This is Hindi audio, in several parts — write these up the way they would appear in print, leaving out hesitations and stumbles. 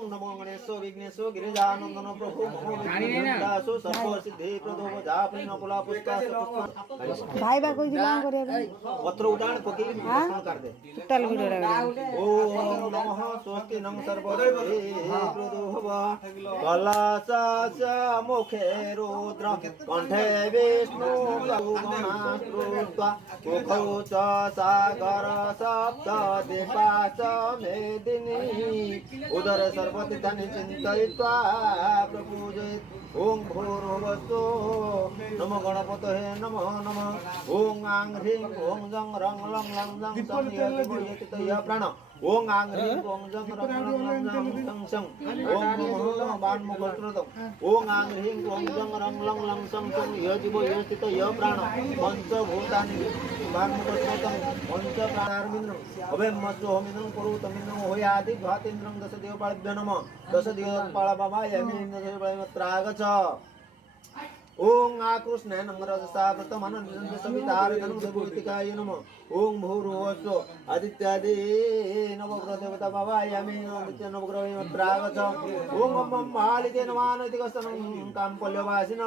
ओम नमो गणेशो विघ्नेशो गिरिजानंदनो प्रभु दासो सर्व सिद्धि प्रदो जापनि नकुला पुष्पा भाई बा कोई दिला करे पत्र उड़ान पकी दर्शन कर दे टोटल वीडियो ओम नमः स्वस्ति नम सर्व सिद्धि प्रदो कलश मुखे रुद्र कंठे विष्णु गणास्त्रुत्वा मुखौ च सागर सप्त दीपा च मेदिनी उदर सर्वतीर्थानि चिन्तयित्वा प्रपूजयेत् ओं भूर्भुवस्सु नमो गणपतये नमो नमः ओं आं ह्रीं ओं जं रं लं लं जं सं यतितय प्राण ओं आं ह्रीं ओं जं रं लं लं जं सं सं ओं नमः बाणमुखस्मृतम् ओं आं ह्रीं ओं जं रं लं लं सं सं यतितय प्राण पंचभूतानि बाणमुखस्मृतं पंचप्राणार्मिन्द्रम् अभयमस्तु होमिन्द्रं कुरुतमिन्द्रं होयादि ध्वातेन्द्रं दशदेवपाळभ्यो नमः दशदेवपाळबाबायमि दशदेवपाळमत्रागच्छ ओं आकृष्णे नमः रजसा व्रतमनन्दं सवितारनं देवभूतिकाय नमः ओं भूर्भुवस्सु आदित्यादि नवग्रहदेवता बाबायामि आदित्य नवग्रहमत्रागच्छ ओं अम्मं मालिके नमानैतिकस्तनं काम्पल्यवासिन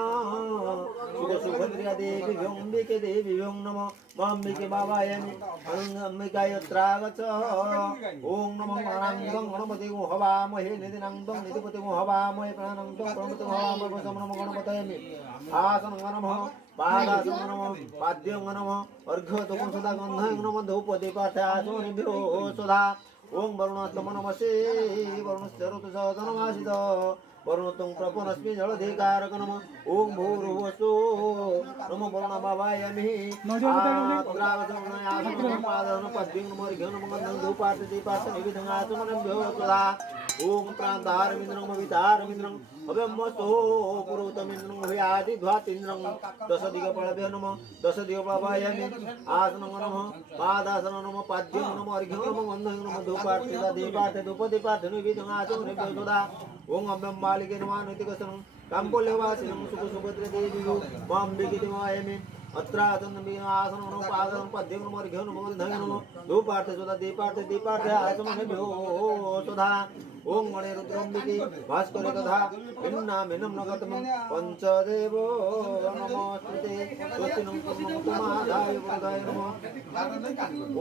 सुभद्र्यादेवी व्योम्बिके देवी व्यों नमः माम्बिके बाबायामि अम्बिकायत्रागच्छ ओं नमः गणाङ्गं गणपति हवामहे निधिनाङ्गं निधिपति हवामहे प्राणाङ्गं प्रणपति हवामहे नमः गणपतये आसन नमः पादासन नमः पाद्यं नमः अर्घ्यतुकं सदा गन्धं नमः धूपदीपाठ्यासोनिभ्यो सदा ओं वरुणस्तम नमस्ते वरुणस्य ऋतुसदनमासित वरुणतं प्रपन्नस्मि जलधिकारक नमः ओं भूर्भुवस्सु नमो वरुणबाबायमि पादासन पाद्यं नमः अर्घ्यं नमः गन्धं धूपदीपाठ्यासोनिभ्यो सदा ओं प्रान्तारमिन्द्रं वितारमिन्द्रं अभयमस्तु पुरोतमिन्द्रं हुयादि ध्वातेन्द्रं दशदिगपाळभ्यो नमः दशदिगपाळायामि आसनं नमः पादासनं नमः पाद्यं नमः अर्घ्यं नमः गन्धं नमः धूपार्थिता दीपार्थे धूपदीपार्थे निवेदनाचोनिभ्यो सदा ओं अम्बं बालिके नमः नैतिकसनं काम्पल्यवासिनं सुभद्रदेवी माम्बिके देवायमि अत्रातन्नमि आसनं नमः पादं पद्यं नमः अर्घ्यं नमः गन्धं नमः धूपार्थे सदा दीपार्थे आसमनेभ्यो सदा ओं गणे रुद्रम्बिके भास्करे तथा भिन्नामिनं नगतमं पंचदेवो नमोस्तुते स्वस्तिनं पूर्णमुतमादाय वरदाय नमः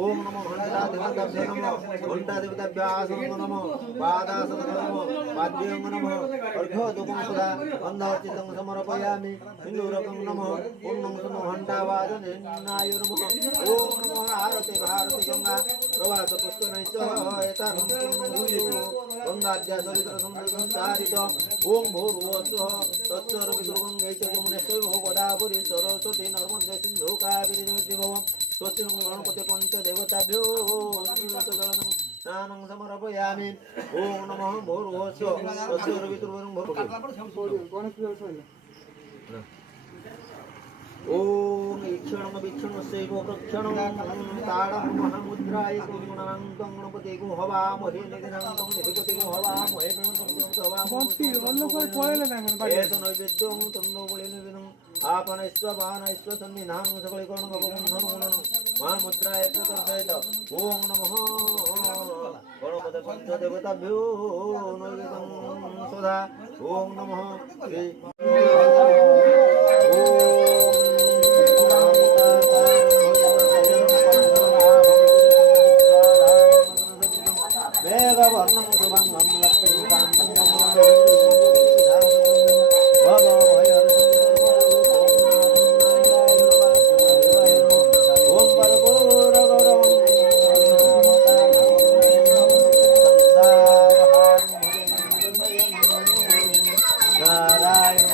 ओं नमो घण्टादेवताभ्यो नमः घण्टादेवताभ्यासनं नमः पादासनं नमः पाद्यं नमः अर्घ्यधूपं सदा गन्धार्चितं समर्पयामि सिन्दूरकं नमः पूर्णं सुनो घण्टावादनेनाय नमः ओं नमः आरते भारते गंगा प्रवास पुष्करैश्च एतानं गंगाद्या सरित्र संसारित ओं भूर्भुवस्सु तत्सर्वविदुर्गङ्गै च यमुनेश्वरी गोदावरी सरस्वती नर्मदे सिन्धु कावेरी जगति भवं स्वस्ति गणपते पंचदेवताभ्यो जलं स्नानं समर्पयामि ओं नमः भूर्भुवस्सु तत्सर्वविदुर्गङ्गै ओम ईक्षणं वीक्षणस्यैव प्रक्षणं ताडं महामुद्राय गुणानां गणपति गो हवामहे निधिनां निधिपति गो हवामहे प्रणतं हवामहे एत नैवेद्यं तन्नो बलिनिवेदनं आपनैश्व सन्निधानं सकले कर्णगोबन्धनं महामुद्राय प्रदर्शयत ओम नमः गणपते पंचदेवताभ्यो नैवेद्यं सदा ओम नमः श्री वर्णं शुभंगं लक्ष्मीकान्तं ओं परपूरगौरवं नारायण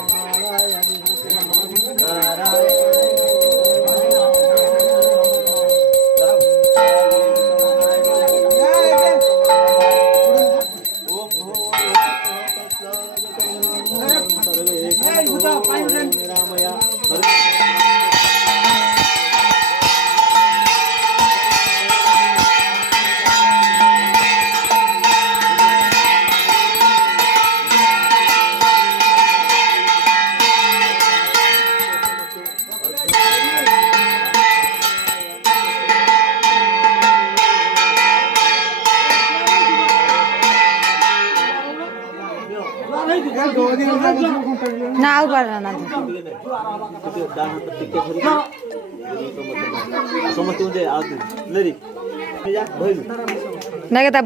না আর পারে না ডান হাত টিকে ধরি সমস্ত দে আজ লেরি যা ভইলু নাকি তা